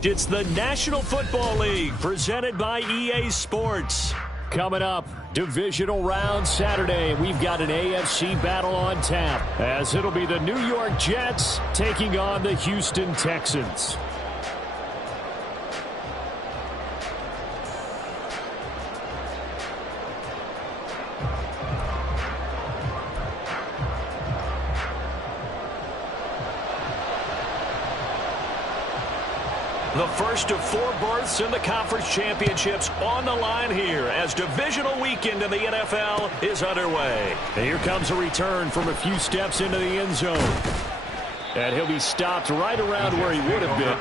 It's the National Football League presented by EA Sports. Coming up, divisional round Saturday. We've got an AFC battle on tap as it'll be the New York Jets taking on the Houston Texans. The first of 4 berths in the conference championships on the line here as divisional weekend in the NFL is underway. And here comes a return from a few steps into the end zone. And he'll be stopped right around where he would have been.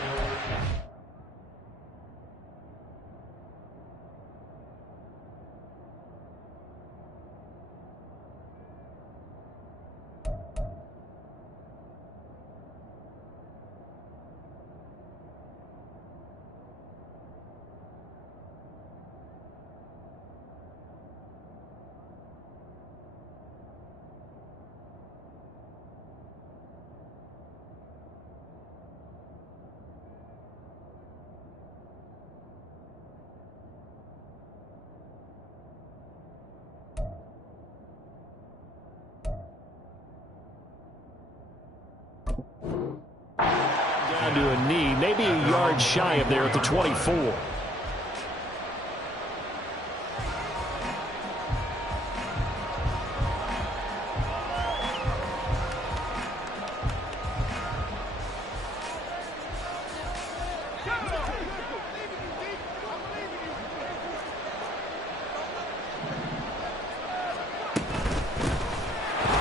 Down to a knee, maybe a yard shy of there at the 24.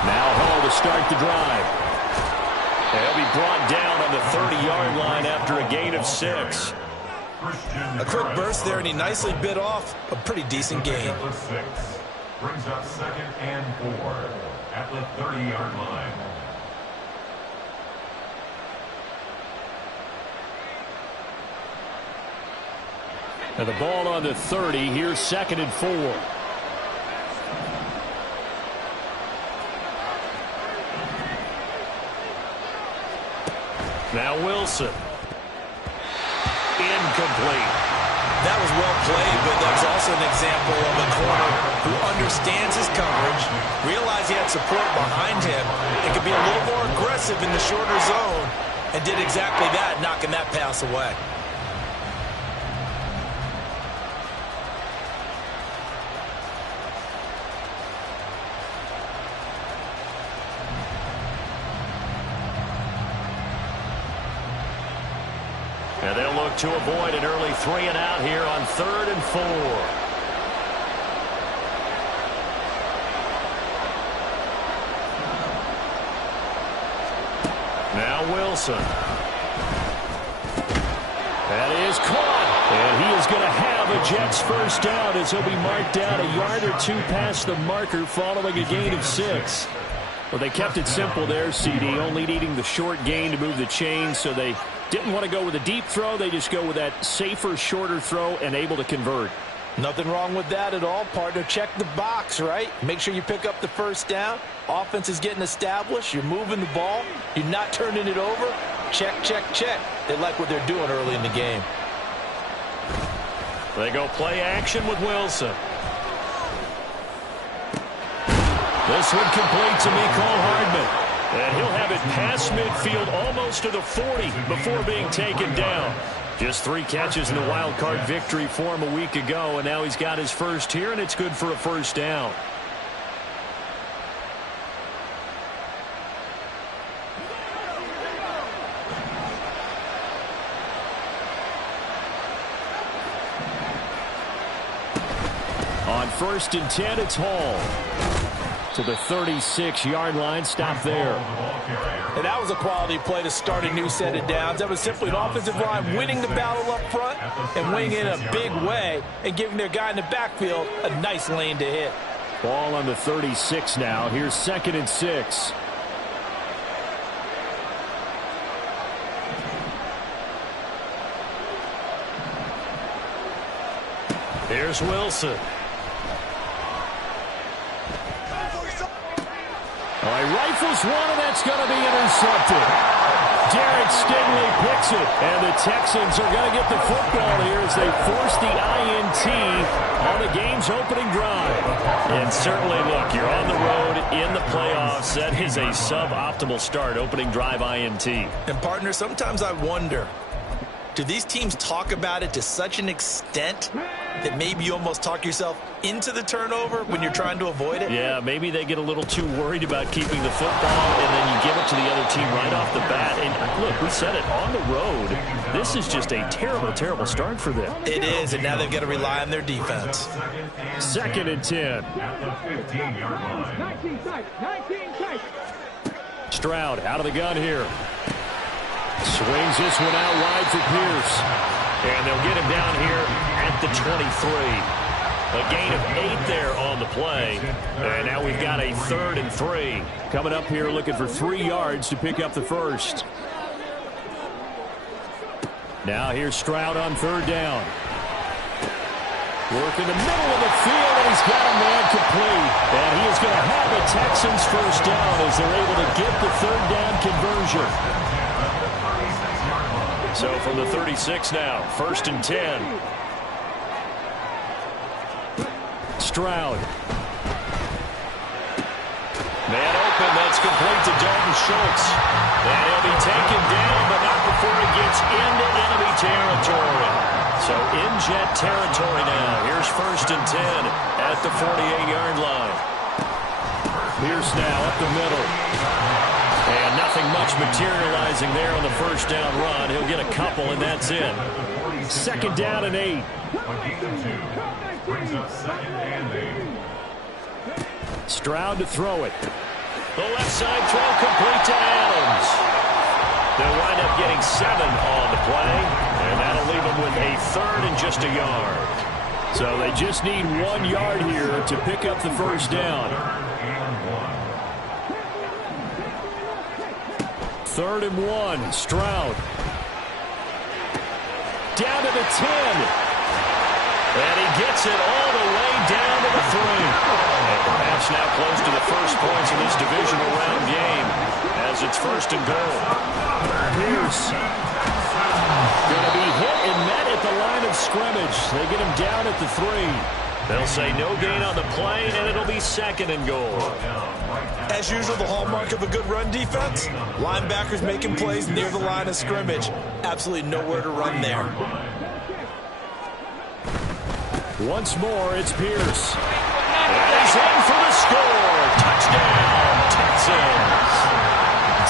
Now Hall to start the drive. They'll be brought down on the 30-yard line after a gain of 6. A quick burst there, and he nicely bit off a pretty decent gain. Brings up 2nd and 4 at the 30-yard line. And the ball on the 30. Here's 2nd and 4. Now Wilson. Incomplete. That was well played, but that's also an example of a corner who understands his coverage, realized he had support behind him, and could be a little more aggressive in the shorter zone, and did exactly that, knocking that pass away. And they'll look to avoid an early 3-and-out here on 3rd and 4. Now Wilson. That is caught. And he is going to have a Jets first down as he'll be marked down a yard or 2 past the marker following a gain of 6. Well, they kept it simple there, CD, only needing the short gain to move the chains, so they didn't want to go with a deep throw. They just go with that safer, shorter throw and able to convert. Nothing wrong with that at all, partner. Check the box, right? Make sure you pick up the first down. Offense is getting established. You're moving the ball. You're not turning it over. Check, check, check. They like what they're doing early in the game. They go play action with Wilson. This one complete to Mecole Hardman. And he'll have it past midfield almost to the 40 before being taken down. Just 3 catches in the wild card victory for him a week ago, and now he's got his first here, and it's good for a first down. On 1st and 10, it's Hall. To the 36-yard line. Stop there. And that was a quality play to start a new set of downs. That was simply an offensive line winning the battle up front and winning in a big way and giving their guy in the backfield a nice lane to hit. Ball on the 36 now. Here's 2nd and 6. Here's Wilson. All right, rifles one, and that's going to be intercepted. Derek Stingley picks it, and the Texans are going to get the football here as they force the INT on the game's opening drive. And certainly, look, you're on the road in the playoffs. That is a suboptimal start, opening drive INT. And, partner, sometimes I wonder, do these teams talk about it to such an extent that maybe you almost talk yourself into the turnover when you're trying to avoid it? Yeah, maybe they get a little too worried about keeping the football, and then you give it to the other team right off the bat. And look, we said it, on the road, this is just a terrible, terrible start for them. It is, and now they've got to rely on their defense. 2nd and 10. At the 15-yard line. Stroud out of the gun here. Swings this one out wide for Pierce. And they'll get him down here at the 23. A gain of 8 there on the play. And now we've got a 3rd and 3. Coming up here looking for 3 yards to pick up the first. Now here's Stroud on 3rd down. Work in the middle of the field, and he's got a man complete. And he is going to have a Texans first down as they're able to get the 3rd down conversion. So from the 36 now, 1st and 10. Stroud. Man open, that's complete to Dalton Schultz. And he'll be taken down, but not before he gets into enemy territory. So in Jet territory now. Here's 1st and 10 at the 48-yard line. Pierce now up the middle. And nothing much materializing there on the first down run. He'll get a couple, and that's it. 2nd down and 8. Brings up 2nd and 8. Stroud to throw it. The left side throw complete to Adams. They'll wind up getting 7 on the play, and that'll leave them with a 3rd and just a yard. So they just need 1 yard here to pick up the first down. 3rd and 1. Stroud. Down to the 10. And he gets it all the way down to the 3. And perhaps now close to the first points in this divisional round game as it's 1st and goal. Pierce. Going to be hit and met at the line of scrimmage. They get him down at the 3. They'll say no gain on the play, and it'll be 2nd and goal. As usual, the hallmark of a good run defense, linebackers making plays near the line of scrimmage. Absolutely nowhere to run there. Once more, it's Pierce. And he's in for the score. Touchdown, Texans.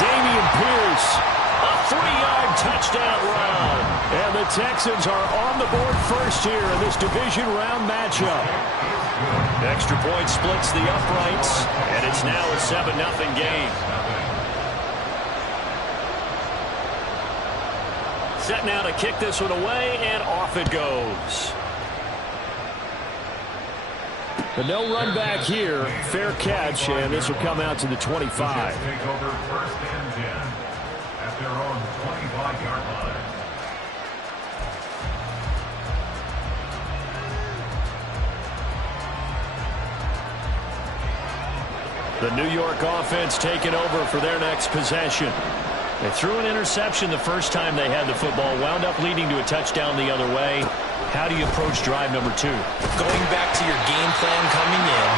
Dameon Pierce. A 3-yard touchdown run. And the Texans are on the board first here in this division round matchup. Extra point splits the uprights, and it's now a 7-0 game. Set now to kick this one away, and off it goes. But no run back here. Fair catch, and this will come out to the 25. Take over 1st and 10 at their own 25-yard line. The New York offense taking over for their next possession. They threw an interception the first time they had the football, wound up leading to a touchdown the other way. How do you approach drive number 2? Going back to your game plan coming in,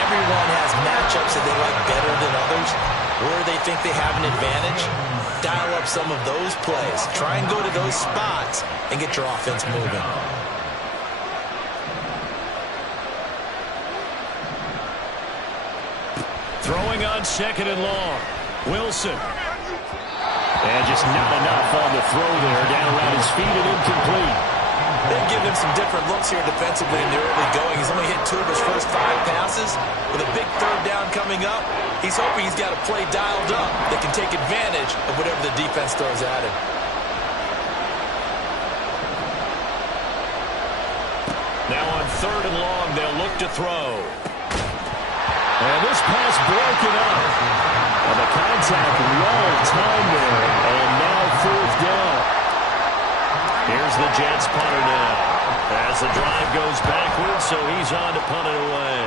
everyone has matchups that they like better than others, where they think they have an advantage. Dial up some of those plays. Try and go to those spots and get your offense moving. Throwing on 2nd and long. Wilson. And just not enough on the throw there. Down around his feet and incomplete. They've given him some different looks here defensively in the early going. He's only hit 2 of his first 5 passes. With a big 3rd down coming up, he's hoping he's got a play dialed up that can take advantage of whatever the defense throws at him. Now on 3rd and long, they'll look to throw. And this pass broken up. And the contact well timed there. And now 4th down. Here's the Jets punter now. As the drive goes backwards, so he's on to punt it away.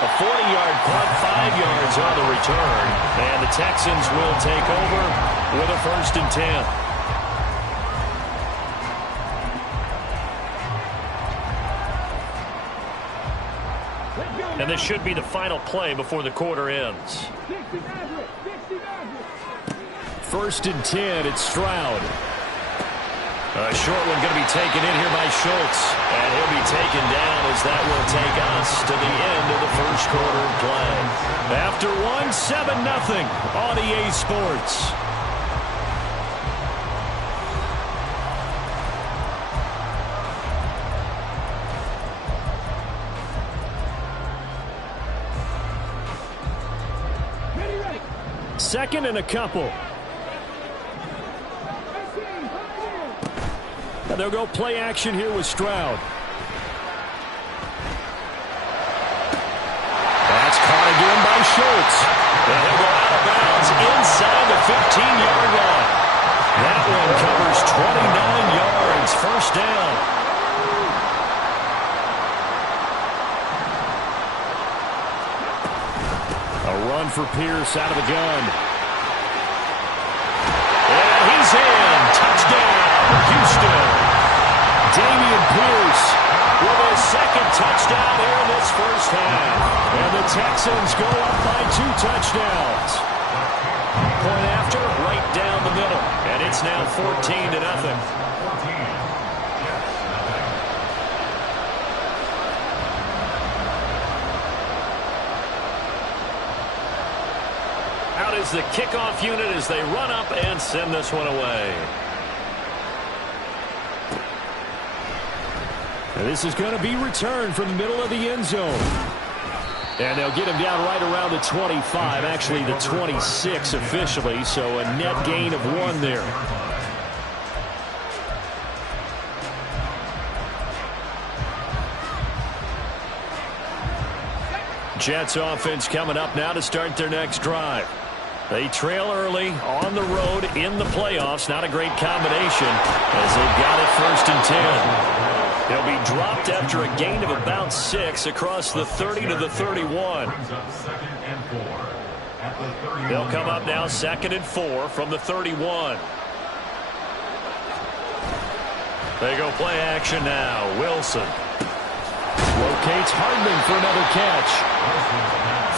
A 40-yard punt, 5 yards on the return, and the Texans will take over with a 1st and 10. And this should be the final play before the quarter ends. 1st and 10, it's Stroud. A short one going to be taken in here by Schultz. And he'll be taken down as that will take us to the end of the 1st quarter of play. After 7-0 on EA Sports. Second and a couple. And they'll go play action here with Stroud. That's caught again by Schultz. And he'll go out of bounds inside the 15-yard line. That one covers 29 yards. 1st down. A run for Pierce out of the gun. And he's in. Touchdown, Houston. Dameon Pierce with his 2nd touchdown here in this 1st half. And the Texans go up by 2 touchdowns. Point after, right down the middle. And it's now 14-0. Out is the kickoff unit as they run up and send this one away. And this is going to be returned from the middle of the end zone. And they'll get him down right around the 25, actually the 26 officially, so a net gain of 1 there. Jets offense coming up now to start their next drive. They trail early on the road in the playoffs. Not a great combination as they've got it 1st and 10. They'll be dropped after a gain of about 6 across the 30 to the 31. They'll come up now 2nd and 4 from the 31. They go play action now. Wilson locates Hardman for another catch.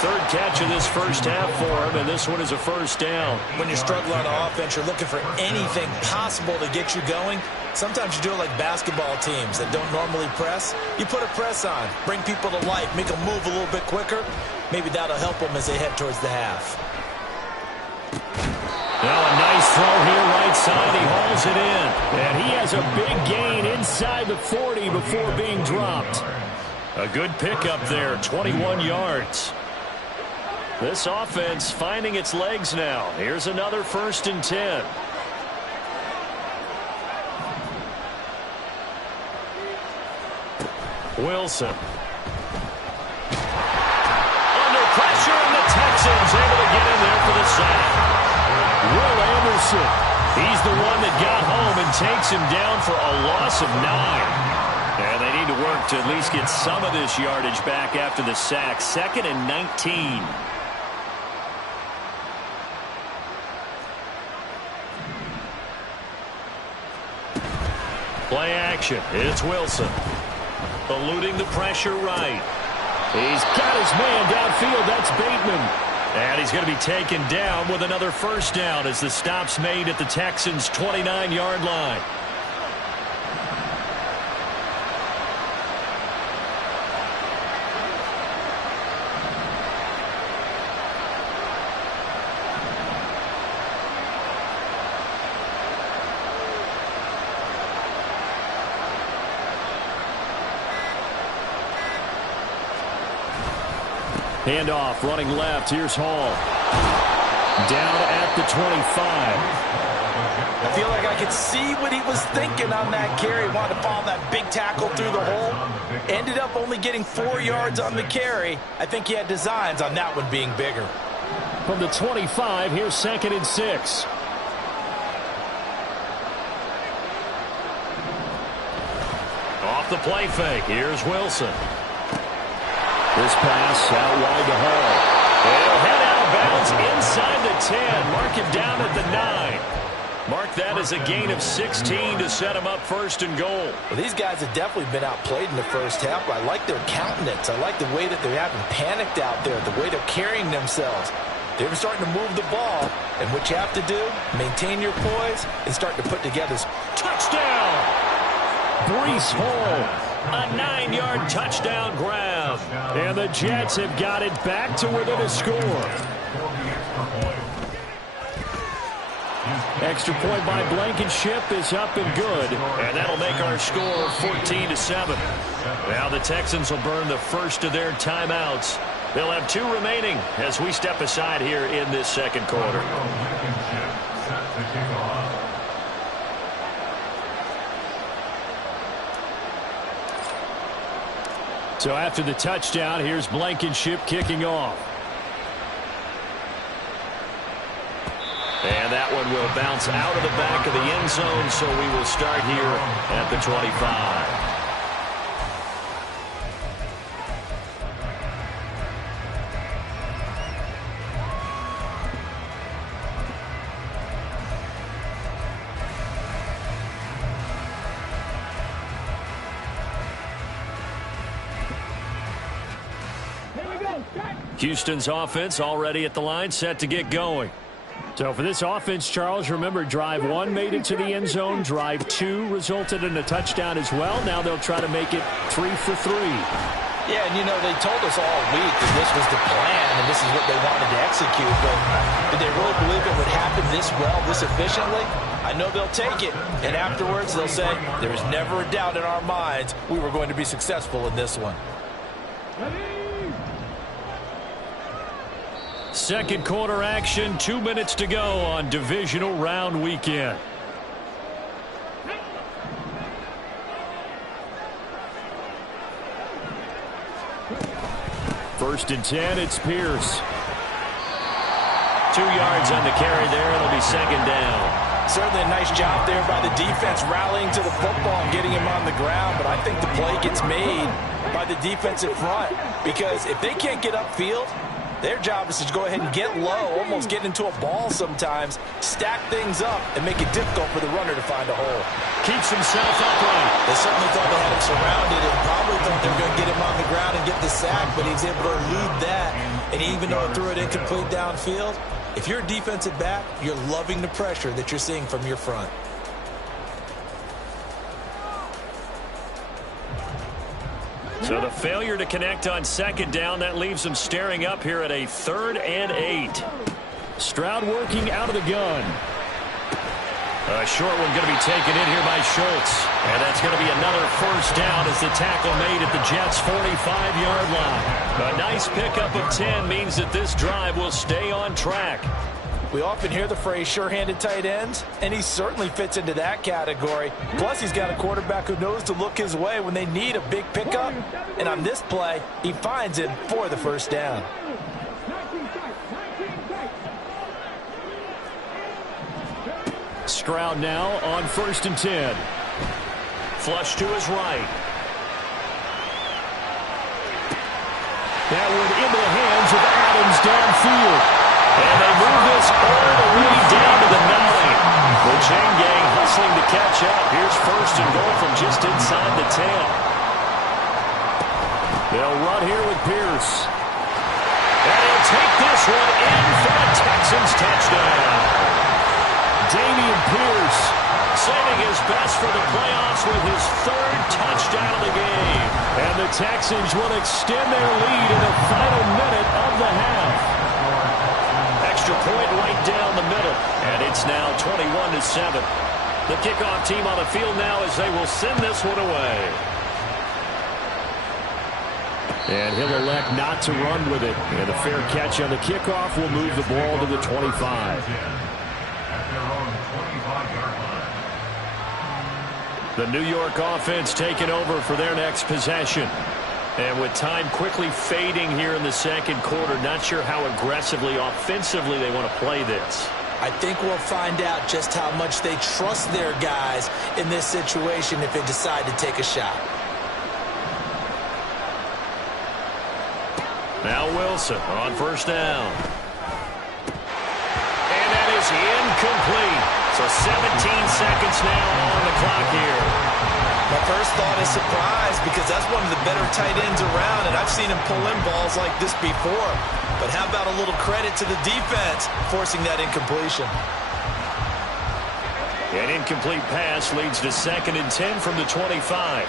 3rd catch of this 1st half for him, and this one is a 1st down. When you're struggling on offense, you're looking for anything possible to get you going. Sometimes you do it like basketball teams that don't normally press. You put a press on, bring people to life, make them move a little bit quicker. Maybe that'll help them as they head towards the half. Now a nice throw here right side. He hauls it in. And he has a big gain inside the 40 before being dropped. A good pickup there, 21 yards. This offense finding its legs now. Here's another 1st and 10. Wilson. Under pressure, and the Texans able to get in there for the sack. Will Anderson. He's the one that got home and takes him down for a loss of 9. And they need to work to at least get some of this yardage back after the sack. 2nd and 19. Play action. It's Wilson. Eluding the pressure right. He's got his man downfield. That's Bateman. And he's going to be taken down with another 1st down as the stop's made at the Texans' 29-yard line. Handoff, running left. Here's Hall. Down at the 25. I feel like I could see what he was thinking on that carry. Wanted to follow that big tackle through the hole. Ended up only getting 4 yards on the carry. I think he had designs on that one being bigger. From the 25, here's 2nd and 6. Off the play fake. Here's Wilson. This pass out wide to Hall. He'll head out yards inside the 10. Mark him down at the 9. Mark that as a gain of 16 to set him up first and goal. Well, these guys have definitely been outplayed in the first half, but I like their countenance. I like the way that they haven't panicked out there, the way they're carrying themselves. They're starting to move the ball, and what you have to do, maintain your poise and start to put together. Touchdown! Breece Hall, a 9-yard touchdown grab. And the Jets have got it back to within a score. Extra point by Blankenship is up and good. And that'll make our score 14-7. Now the Texans will burn the first of their timeouts. They'll have 2 remaining as we step aside here in this second quarter. So after the touchdown, here's Blankenship kicking off. And that one will bounce out of the back of the end zone, so we will start here at the 25. Houston's offense already at the line, set to get going. So for this offense, Charles, remember, drive 1 made it to the end zone. Drive 2 resulted in a touchdown as well. Now they'll try to make it 3 for 3. Yeah, and you know, they told us all week that this was the plan and this is what they wanted to execute, but did they really believe it would happen this well, this efficiently? I know they'll take it, and afterwards they'll say, there was never a doubt in our minds we were going to be successful in this one. Second quarter action, 2 minutes to go on divisional round weekend. First and 10, it's Pierce. 2 yards on the carry there. It'll be second down. Certainly a nice job there by the defense rallying to the football and getting him on the ground, but I think the play gets made by the defensive front because if they can't get upfield, their job is to go ahead and get low, almost get into a ball sometimes, stack things up, and make it difficult for the runner to find a hole. Keeps himself upright. They certainly thought they had him surrounded and probably thought they were going to get him on the ground and get the sack, but he was able to elude that. And even though it threw it incomplete downfield, if you're a defensive back, you're loving the pressure that you're seeing from your front. So the failure to connect on second down, that leaves them staring up here at a 3rd and 8. Stroud working out of the gun. A short one going to be taken in here by Schultz. And that's going to be another first down as the tackle made at the Jets' 45-yard line. A nice pickup of 10 means that this drive will stay on track. We often hear the phrase sure-handed tight ends, and he certainly fits into that category. Plus, he's got a quarterback who knows to look his way when they need a big pickup. And on this play, he finds it for the first down. Stroud now on 1st and 10. Flush to his right. That one into the hands of Adams downfield. And they move this all the way down to the 9. The chain gang hustling to catch up. Here's 1st and goal from just inside the 10. They'll run here with Pierce. And he'll take this one in for the Texans touchdown. Dameon Pierce saving his best for the playoffs with his 3rd touchdown of the game. And the Texans will extend their lead in the final minute of the half. Extra point right down the middle. And it's now 21-7. The kickoff team on the field now as they will send this one away. And he'll elect not to run with it. And a fair catch on the kickoff will move the ball to the 25. The New York offense taking over for their next possession. And with time quickly fading here in the second quarter, not sure how aggressively, offensively they want to play this. I think we'll find out just how much they trust their guys in this situation if they decide to take a shot. Now Wilson on 1st down. is incomplete. So 17 seconds now on the clock here. My first thought is surprise because that's one of the better tight ends around, and I've seen him pull in balls like this before. But how about a little credit to the defense forcing that incompletion? An incomplete pass leads to 2nd and 10 from the 25.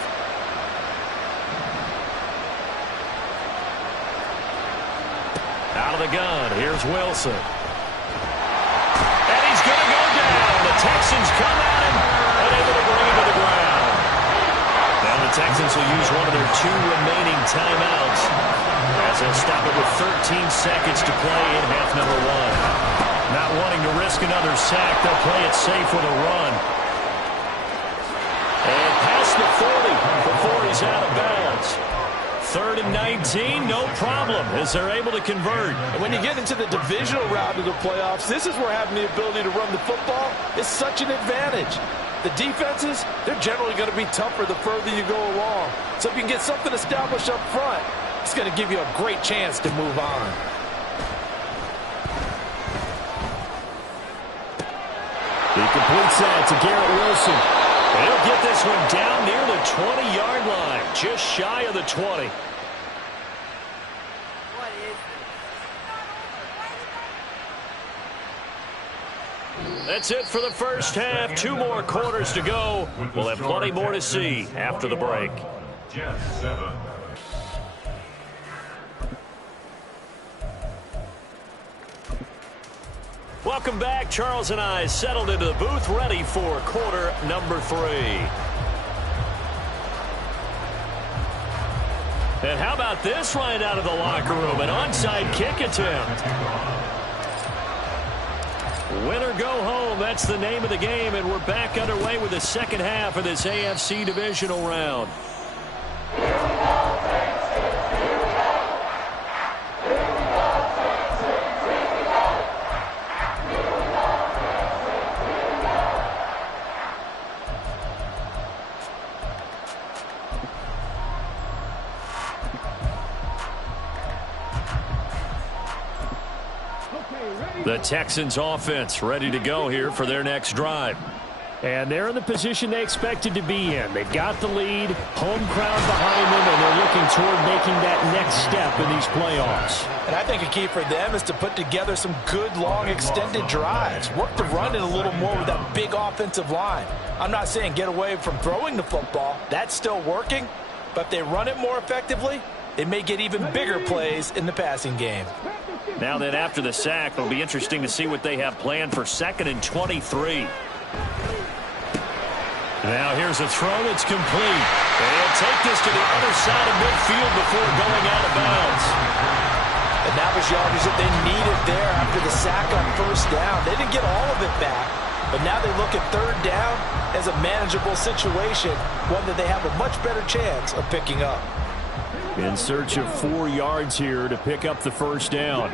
Out of the gun, here's Wilson. And he's going to go down. The Texans come at him, unable to bring him to the ground. Now the Texans will use one of their 2 remaining timeouts as they'll stop it with 13 seconds to play in half number 1. Not wanting to risk another sack, they'll play it safe with a run. And past the 40 before he's out of bounds. 3rd and 19, no problem, as they're able to convert. And when you get into the divisional round of the playoffs, this is where having the ability to run the football is such an advantage. The defenses, they're generally going to be tougher the further you go along. So if you can get something established up front, it's going to give you a great chance to move on. He completes that to Garrett Wilson. And he'll get this one down near the 20-yard line, just shy of the 20. That's it for the first half. 2 more quarters to go. We'll have plenty more to see after the break. Jets 7. Welcome back. Charles and I settled into the booth, ready for quarter number 3. And how about this right out of the locker room? An onside kick attempt. Win or go home, that's the name of the game, and we're back underway with the second half of this AFC divisional round. The Texans offense ready to go here for their next drive. And they're in the position they expected to be in. They've got the lead, home crowd behind them, and they're looking toward making that next step in these playoffs. And I think a key for them is to put together some good, long, extended drives. Work the run in a little more with that big offensive line. I'm not saying get away from throwing the football. That's still working. But if they run it more effectively, they may get even bigger plays in the passing game. Now then, after the sack, it'll be interesting to see what they have planned for 2nd and 23. Now here's a throw that's complete. And he'll take this to the other side of midfield before going out of bounds. And that was yardage that they needed there after the sack on 1st down. They didn't get all of it back, but now they look at 3rd down as a manageable situation, one that they have a much better chance of picking up. In search of 4 yards here to pick up the 1st down.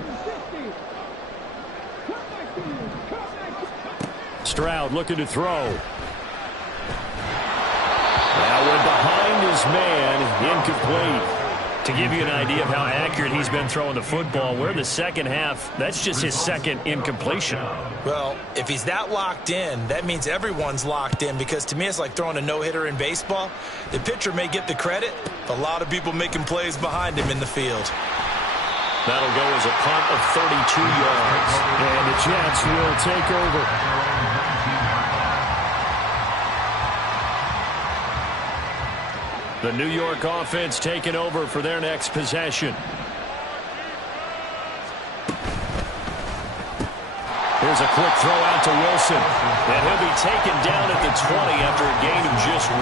Stroud looking to throw. Now we're behind his man, incomplete. To give you an idea of how accurate he's been throwing the football, we're in the second half. That's just his 2nd incompletion. Well, if he's that locked in, that means everyone's locked in, because to me it's like throwing a no-hitter in baseball. The pitcher may get the credit, but a lot of people making plays behind him in the field. That'll go as a punt of 32 yards. And the Jets will take over. The New York offense taking over for their next possession. Here's a quick throw out to Wilson. And he'll be taken down at the 20 after a gain of just 1.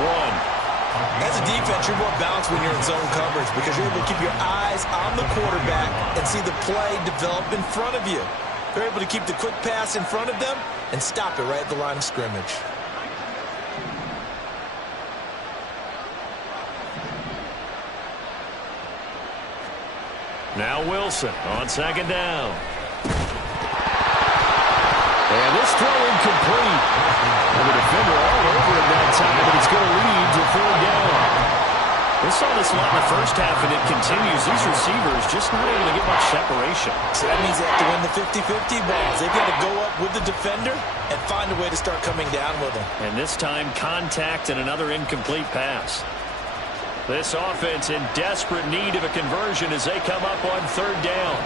As a defense, you're more balanced when you're in zone coverage because you're able to keep your eyes on the quarterback and see the play develop in front of you. They're able to keep the quick pass in front of them and stop it right at the line of scrimmage. Now Wilson on 2nd down. And this throw incomplete. And the defender all over him that time, but it's going to lead to 3rd down. We saw this a lot in the first half, and it continues. These receivers just not able to get much separation. So that means they have to win the 50-50 balls. They've got to go up with the defender and find a way to start coming down with them. And this time, contact and another incomplete pass. This offense in desperate need of a conversion as they come up on third down.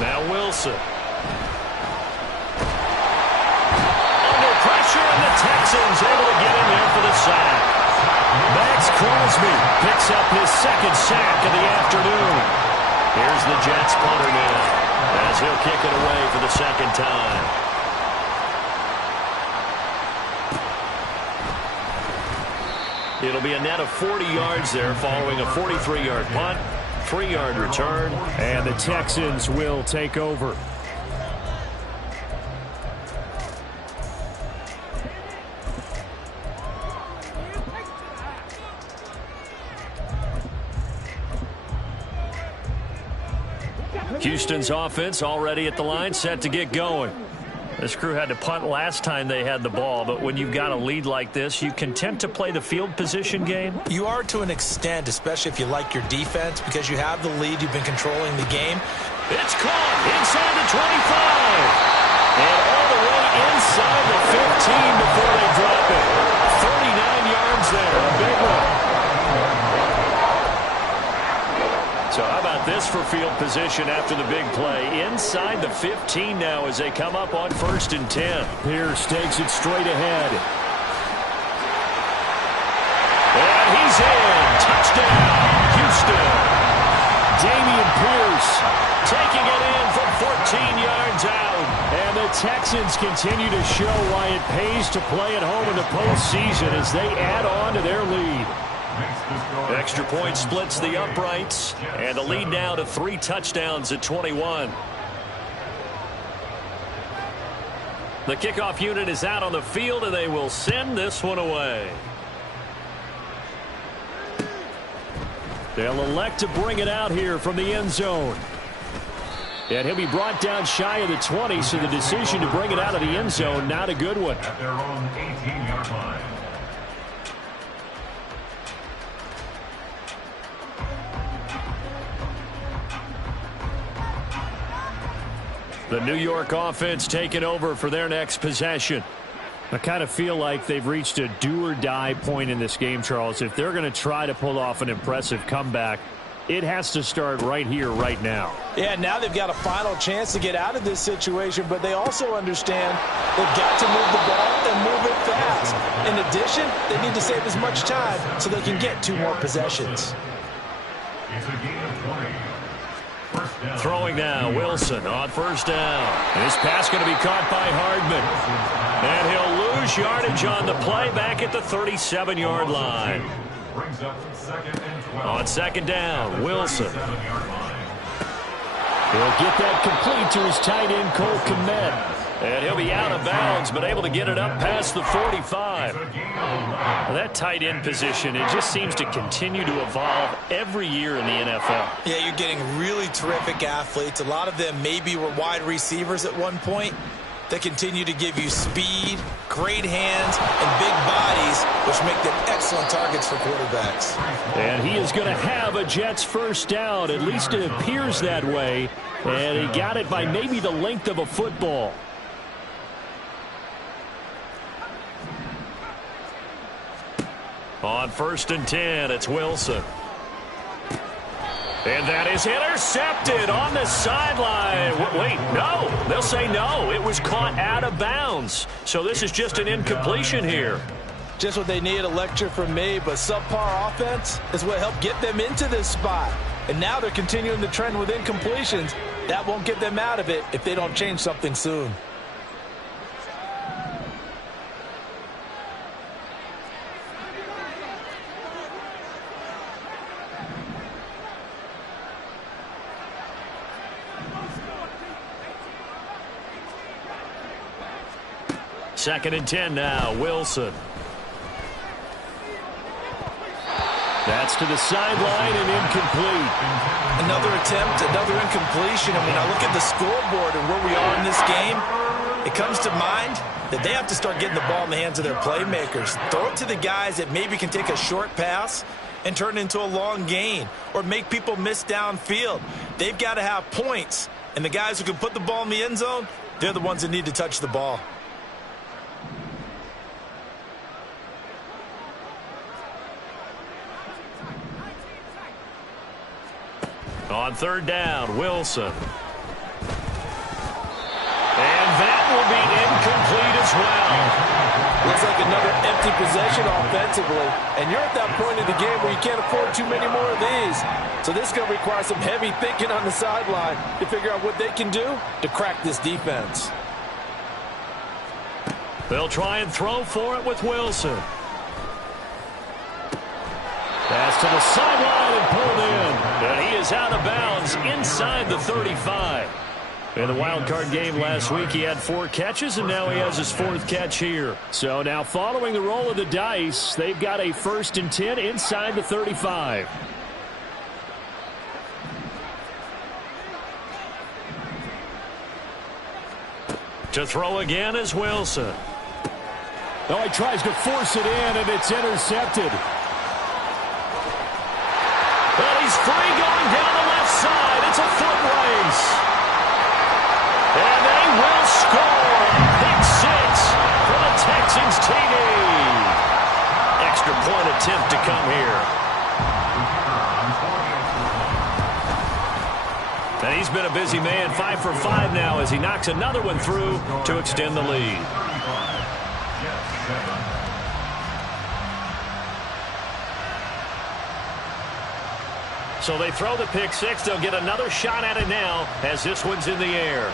Now Wilson. Under pressure, and the Texans able to get in there for the sack. Max Crosby picks up his second sack of the afternoon. Here's the Jets punter now, as he'll kick it away for the second time. It'll be a net of 40 yards there following a 43-yard punt, 3-yard return, and the Texans will take over. Houston's offense already at the line, set to get going. This crew had to punt last time they had the ball, but when you've got a lead like this, you content to play the field position game? You are to an extent, especially if you like your defense, because you have the lead, you've been controlling the game. It's caught inside the 25. And all the way inside the 15 before they drop it. 39 yards there, a big one. So how about this for field position after the big play? Inside the 15 now as they come up on 1st and 10. Pierce takes it straight ahead. And he's in. Touchdown, Houston. Damian Pierce taking it in from 14 yards out. And the Texans continue to show why it pays to play at home in the postseason as they add on to their lead. Extra point splits the uprights, and the lead now to 3 touchdowns at 21. The kickoff unit is out on the field, and they will send this one away. They'll elect to bring it out here from the end zone. And he'll be brought down shy of the 20, so the decision to bring it out of the end zone, not a good one. At their own 18-yard line. The New York offense taking over for their next possession. I kind of feel like they've reached a do-or-die point in this game, Charles. If they're going to try to pull off an impressive comeback, it has to start right here, right now. Yeah, now they've got a final chance to get out of this situation, but they also understand they've got to move the ball and move it fast. In addition, they need to save as much time so they can get 2 more possessions. It's a gain of 20. Throwing now, Wilson on 1st down. This pass going to be caught by Hardman. And he'll lose yardage on the play back at the 37-yard line. Brings up 2nd and 12. On 2nd down, Wilson. He'll get that complete to his tight end, Cole Kmet. And he'll be out of bounds, but able to get it up past the 45. Well, that tight end position, it just seems to continue to evolve every year in the NFL. Yeah, you're getting really terrific athletes. A lot of them maybe were wide receivers at one point. They continue to give you speed, great hands, and big bodies, which make them excellent targets for quarterbacks. And he is going to have a Jets first down. At least it appears that way. And he got it by maybe the length of a football. On 1st and 10, it's Wilson. And that is intercepted on the sideline. Wait, no. They'll say no. It was caught out of bounds. So this is just an incompletion here. Just what they need, a lecture from me, but subpar offense is what helped get them into this spot. And now they're continuing the trend with incompletions. That won't get them out of it if they don't change something soon. Second and 10 now, Wilson. That's to the sideline and incomplete. Another attempt, another incompletion. And when I look at the scoreboard and where we are in this game, it comes to mind that they have to start getting the ball in the hands of their playmakers. Throw it to the guys that maybe can take a short pass and turn it into a long gain or make people miss downfield. They've got to have points, and the guys who can put the ball in the end zone, they're the ones that need to touch the ball. On third down, Wilson. And that will be incomplete as well. Looks like another empty possession offensively. And you're at that point in the game where you can't afford too many more of these. So this is going to require some heavy thinking on the sideline to figure out what they can do to crack this defense. They'll try and throw for it with Wilson. Pass to the sideline and pulled in. And he is out of bounds inside the 35. In the wild card game last week, he had 4 catches, and now he has his 4th catch here. So now following the roll of the dice, they've got a 1st and 10 inside the 35. To throw again is Wilson. Oh, he tries to force it in, and it's intercepted. Well, he's free going down the left side. It's a foot race. And they will score. Pick 6 for the Texans TD. Extra point attempt to come here. And he's been a busy man, 5 for 5 now as he knocks another one through to extend the lead. So they throw the pick 6. They'll get another shot at it now as this one's in the air.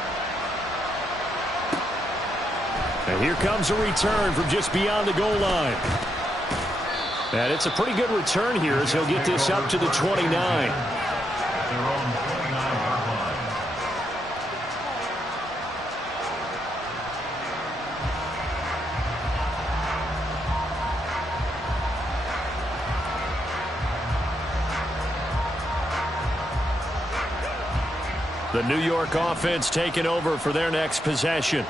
And here comes a return from just beyond the goal line. And it's a pretty good return here as he'll get this up to the 29. The New York offense taking over for their next possession.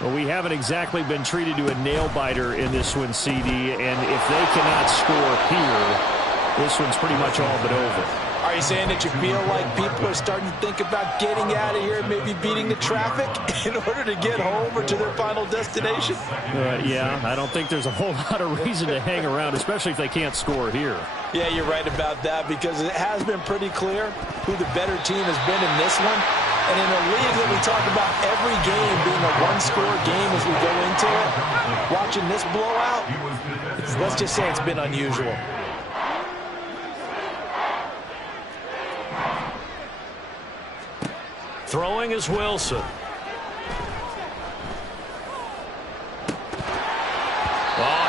Well, we haven't exactly been treated to a nail-biter in this one, CD, and if they cannot score here, this one's pretty much all but over. Are you saying that you feel like people are starting to think about getting out of here and maybe beating the traffic in order to get home or to their final destination? Yeah, I don't think there's a whole lot of reason to hang around, especially if they can't score here. Yeah, you're right about that because it has been pretty clear who the better team has been in this one. And in a league that we talk about every game being a one-score game as we go into it, watching this blowout, let's just say it's been unusual. Throwing is Wilson. Oh,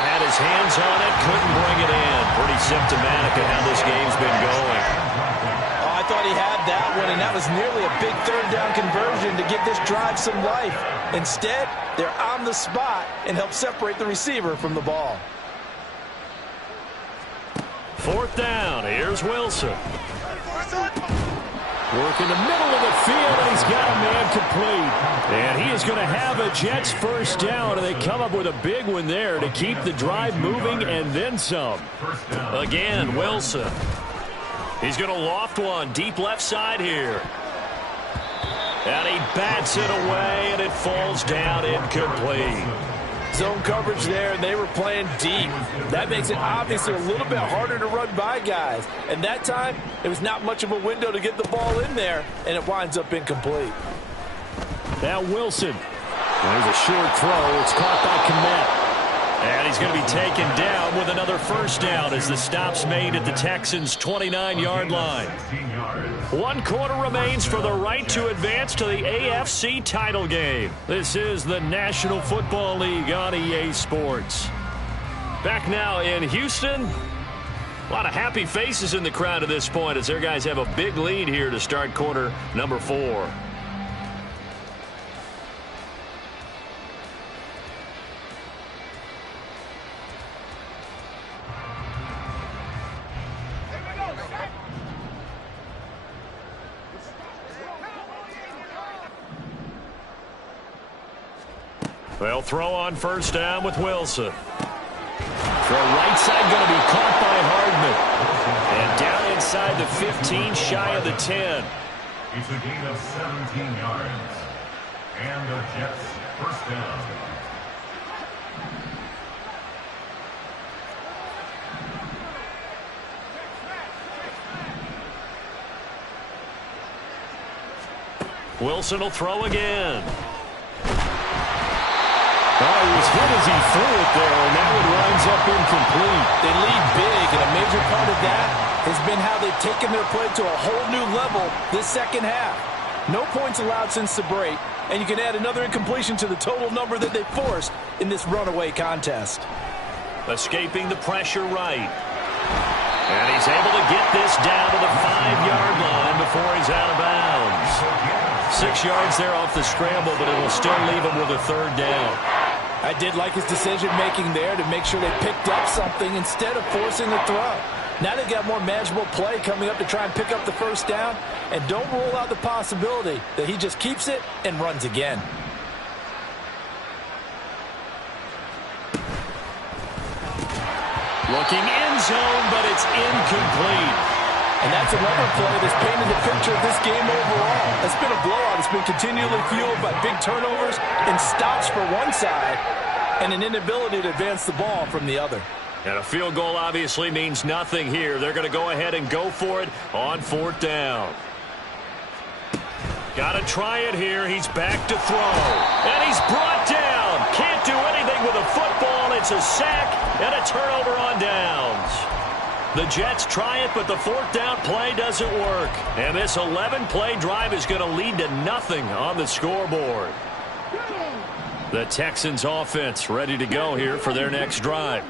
had his hands on it, couldn't bring it in. Pretty symptomatic of how this game's been going. Oh, I thought he had that one, and that was nearly a big third down conversion to give this drive some life. Instead, they're on the spot and help separate the receiver from the ball. 4th down, here's Wilson. Work in the middle of the field, and he's got a man complete. And he is going to have a Jets 1st down, and they come up with a big one there to keep the drive moving and then some. Again, Wilson. He's going to loft one deep left side here. And he bats it away, and it falls down incomplete. Zone coverage there, and they were playing deep. That makes it obviously a little bit harder to run by guys. And that time, it was not much of a window to get the ball in there, and it winds up incomplete. Now Wilson. There's a short throw. It's caught by Kmet. And he's going to be taken down with another 1st down as the stop's made at the Texans' 29-yard line. 1 quarter remains for the right to advance to the AFC title game. This is the National Football League on EA Sports. Back now in Houston. A lot of happy faces in the crowd at this point as their guys have a big lead here to start quarter number 4. They'll throw on first down with Wilson. Throw right side going to be caught by Hardman. And down inside the 15, shy of the 10. It's a gain of 17 yards. And the Jets first down. Wilson will throw again. Oh, he was hit as he threw it there, and that one winds up incomplete. They lead big, and a major part of that has been how they've taken their play to a whole new level this second half. No points allowed since the break, and you can add another incompletion to the total number that they forced in this runaway contest. Escaping the pressure right. And he's able to get this down to the 5-yard line before he's out of bounds. 6 yards there off the scramble, but it'll still leave him with a third down. I did like his decision-making there to make sure they picked up something instead of forcing the throw. Now they've got more manageable play coming up to try and pick up the first down, and don't rule out the possibility that he just keeps it and runs again. Looking end zone, but it's incomplete. And that's another play that's painted the picture of this game overall. It's been a blowout. It's been continually fueled by big turnovers and stops for one side and an inability to advance the ball from the other. And a field goal obviously means nothing here. They're going to go ahead and go for it on 4th down. Got to try it here. He's back to throw. And he's brought down. Can't do anything with a football. It's a sack and a turnover on downs. The Jets try it, but the 4th down play doesn't work. And this 11-play drive is going to lead to nothing on the scoreboard. The Texans offense ready to go here for their next drive.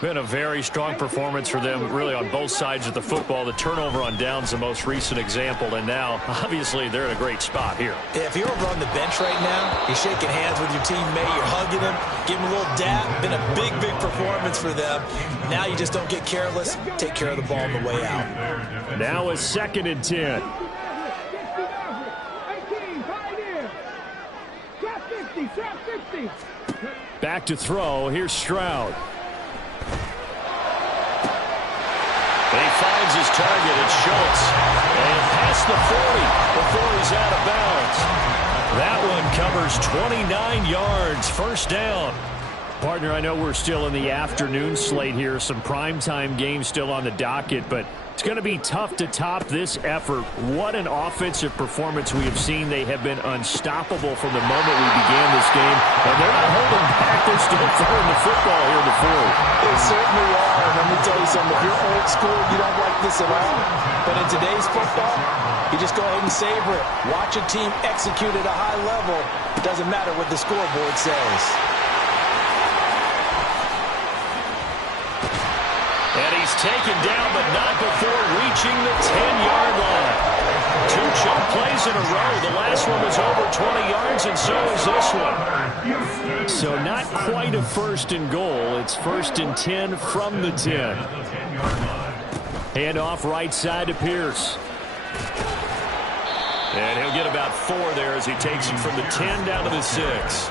Been a very strong performance for them, really, on both sides of the football. The turnover on downs, the most recent example, and now, obviously, they're in a great spot here. If you're over on the bench right now, you're shaking hands with your teammate, you're hugging him, giving him a little dap. Been a big, big performance for them. Now you just don't get careless. Take care of the ball on the way out. Now a 2nd and 10. Back to throw. Here's Stroud. He finds his target. It's Schultz. And past the 40 before he's out of bounds. That one covers 29 yards. First down. Partner, I know we're still in the afternoon slate here. Some primetime games still on the docket, but it's going to be tough to top this effort. What an offensive performance we have seen. They have been unstoppable from the moment we began this game, and they're not holding back. They're still throwing the football here in the 4th. They certainly are. And let me tell you something. If you're old school, you don't like this at all. But in today's football, you just go ahead and savor it. Watch a team execute at a high level. It doesn't matter what the scoreboard says. And he's taken down, but not before reaching the 10-yard line. 2 chunk plays in a row. The last one was over 20 yards, and so is this one. So not quite a 1st and goal. It's 1st and 10 from the 10. Hand off right side to Pierce. And he'll get about 4 there as he takes it from the 10 down to the 6.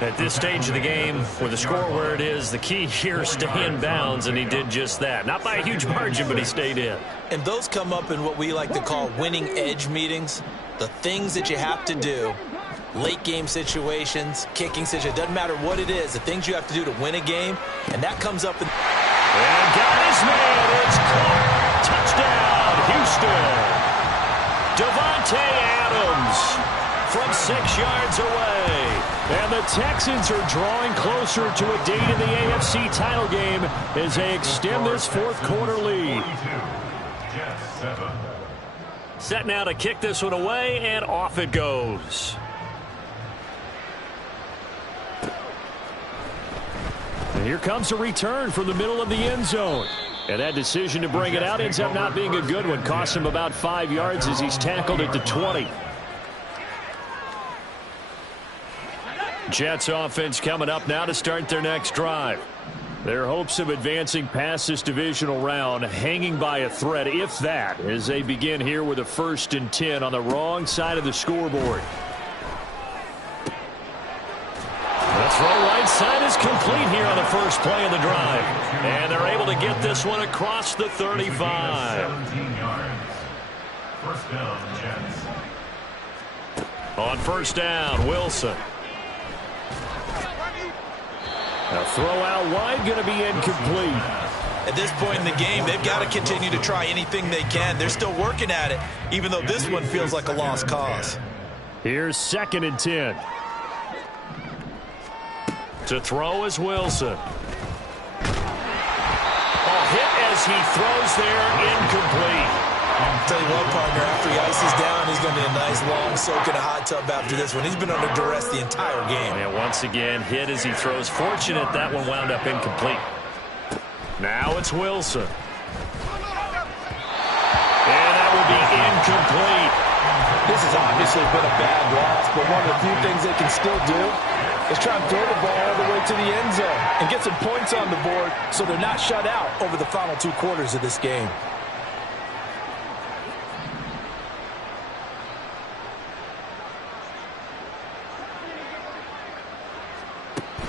At this stage of the game, with the score where it is, the key here is stay in bounds, and he did just that. Not by a huge margin, but he stayed in. And those come up in what we like to call winning edge meetings. The things that you have to do, late game situations, kicking situations, doesn't matter what it is, the things you have to do to win a game, and that comes up in... And got his man. It's caught. Touchdown, Houston. Davante Adams from 6 yards away. And the Texans are drawing closer to a date in the AFC title game as they extend this 4th quarter lead. Set now to kick this one away, and off it goes. And here comes a return from the middle of the end zone. And that decision to bring it out ends up not being a good one. Costs him about 5 yards as he's tackled at the 20. Jets offense coming up now to start their next drive. Their hopes of advancing past this divisional round hanging by a thread, if that, as they begin here with a 1st and 10 on the wrong side of the scoreboard. inside is complete here on the first play of the drive. And they're able to get this one across the 35. 17 yards. First down, Jets. On first down, Wilson. A throw out wide, going to be incomplete. At this point in the game, they've got to continue to try anything they can. They're still working at it, even though this one feels like a lost cause. Here's 2nd and 10. To throw is Wilson. Hit as he throws there, incomplete. I'll tell you what, partner, after he ices down, he's going to be a nice long soak in a hot tub after this one. He's been under duress the entire game. And once again, hit as he throws. Fortunate that one wound up incomplete. Now it's Wilson. And that will be incomplete. This has obviously been a bad loss, but one of the few things they can still do is try and throw the ball all the way to the end zone and get some points on the board so they're not shut out over the final 2 quarters of this game.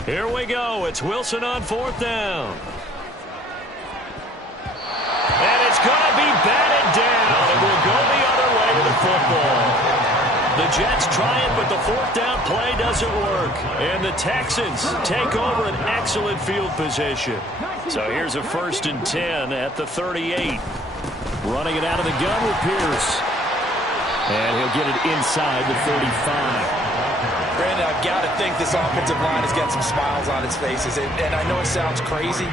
Here we go. It's Wilson on 4th down. And it's going to be batted down. It will go the other way to the football. The Jets try it, but the 4th down play doesn't work. And the Texans take over an excellent field position. So here's a 1st and 10 at the 38. Running it out of the gun with Pierce. And he'll get it inside the 35. Brandon, I've got to think this offensive line has got some smiles on its faces. And I know it sounds crazy,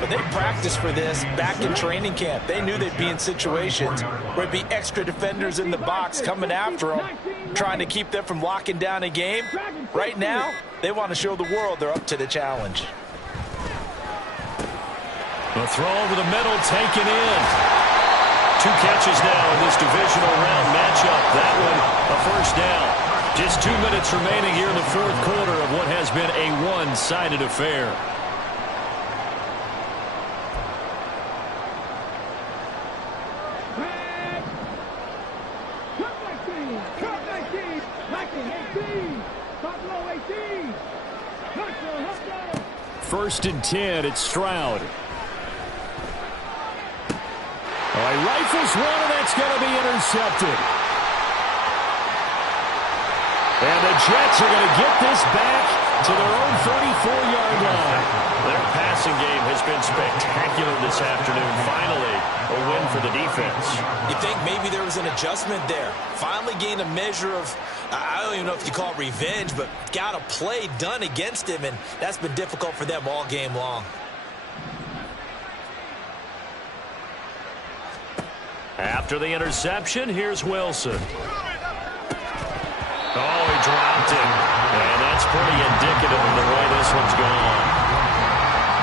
but they practiced for this back in training camp. They knew they'd be in situations where there'd be extra defenders in the box coming after them, trying to keep them from locking down a game. Right now, they want to show the world they're up to the challenge. The throw over the middle, taken in. 2 catches now in this divisional round matchup. That one, a first down. Just 2 minutes remaining here in the 4th quarter of what has been a one-sided affair. First and 10, it's Stroud. He rifles one, and that's going to be intercepted. And the Jets are going to get this back to their own 34-yard line. Their passing game has been spectacular this afternoon. Finally, a win for the defense. You think maybe there was an adjustment there. Finally gained a measure of, I don't even know if you call it revenge, but got a play done against him, and that's been difficult for them all game long. After the interception, here's Wilson. He dropped him. And that's pretty indicative of the way this one's gone.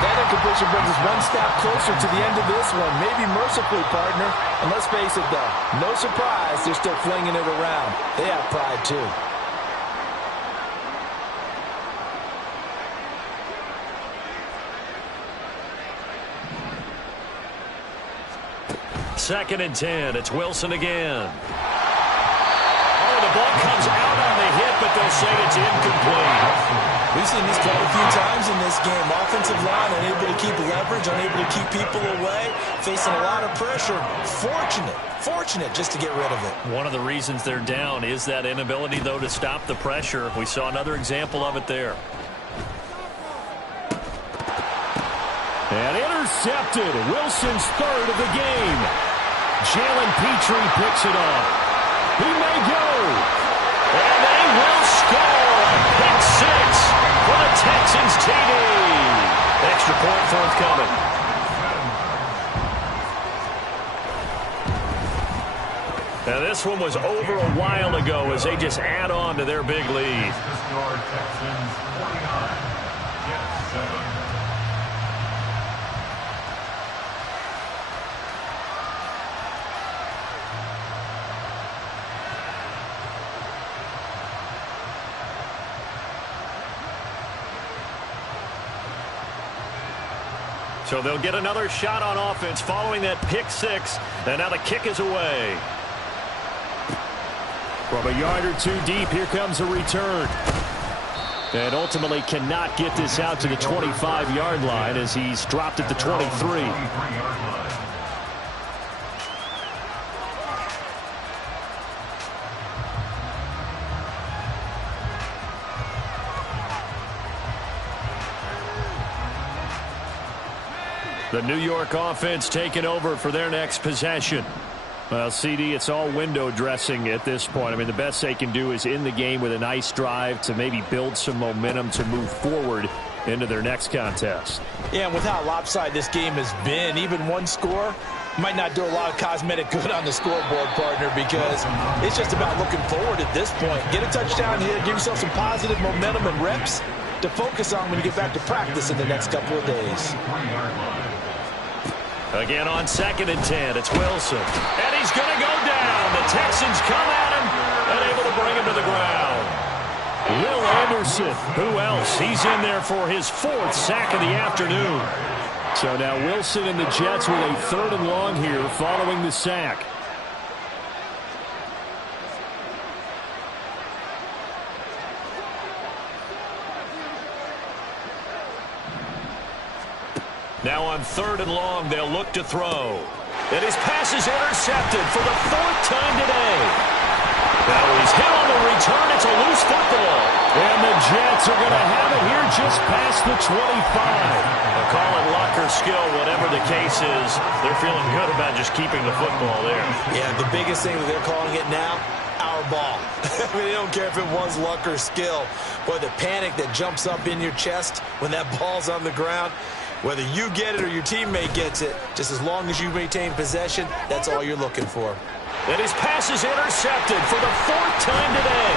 That incompletion brings us one step closer to the end of this one. Maybe mercifully, partner. And let's face it, though, no surprise, they're still flinging it around. They have pride, too. Second and 10. It's Wilson again. The ball comes out on the hit, but they'll say it's incomplete. We've seen this quite a few times in this game. Offensive line unable to keep leverage, unable to keep people away, facing a lot of pressure. Fortunate just to get rid of it. One of the reasons they're down is that inability, though, to stop the pressure. We saw another example of it there. And intercepted. Wilson's 3rd of the game. Jalen Petrie picks it up. He may go. And they will score. Pick 6 for the Texans TD. Extra point forthcoming. Now this one was over a while ago as they just add on to their big lead. The score, Texans 49, Jets 7. So they'll get another shot on offense following that pick 6. And now the kick is away. From a yard or 2 deep, here comes a return. And ultimately cannot get this out to the 25-yard line as he's dropped at the 23. The New York offense taking over for their next possession. Well, CD, it's all window dressing at this point. I mean, the best they can do is in the game with a nice drive to maybe build some momentum to move forward into their next contest. Yeah, and with how lopsided this game has been, even one score might not do a lot of cosmetic good on the scoreboard, partner, because it's just about looking forward at this point. Get a touchdown here, give yourself some positive momentum and reps to focus on when you get back to practice in the next couple of days. Again on 2nd and 10, it's Wilson. And he's going to go down. The Texans come at him and able to bring him to the ground. Will Anderson, who else? He's in there for his 4th sack of the afternoon. So now Wilson and the Jets with a 3rd and long here following the sack. Now on 3rd and long, they'll look to throw. And his pass is intercepted for the 4th time today. Now he's hit on the return. It's a loose football. And the Jets are going to have it here just past the 25. They'll call it luck or skill, whatever the case is. They're feeling good about just keeping the football there. Yeah, the biggest thing that they're calling it now, our ball. I mean, they don't care if it was luck or skill. Boy, the panic that jumps up in your chest when that ball's on the ground, whether you get it or your teammate gets it, just as long as you maintain possession, that's all you're looking for. And his pass is intercepted for the 4th time today.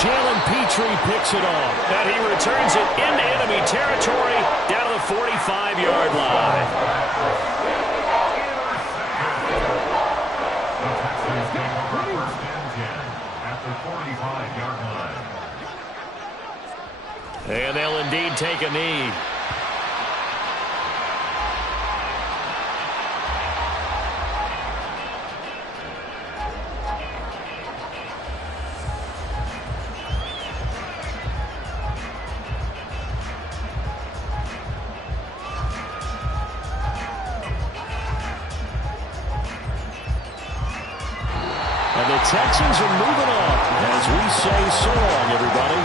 Jalen Petrie picks it off. And he returns it into enemy territory down to the 45-yard line. The Texans take over 1st and 10 at the 45-yard line. And they'll indeed take a knee. And the Texans are moving on as we say so long, everybody.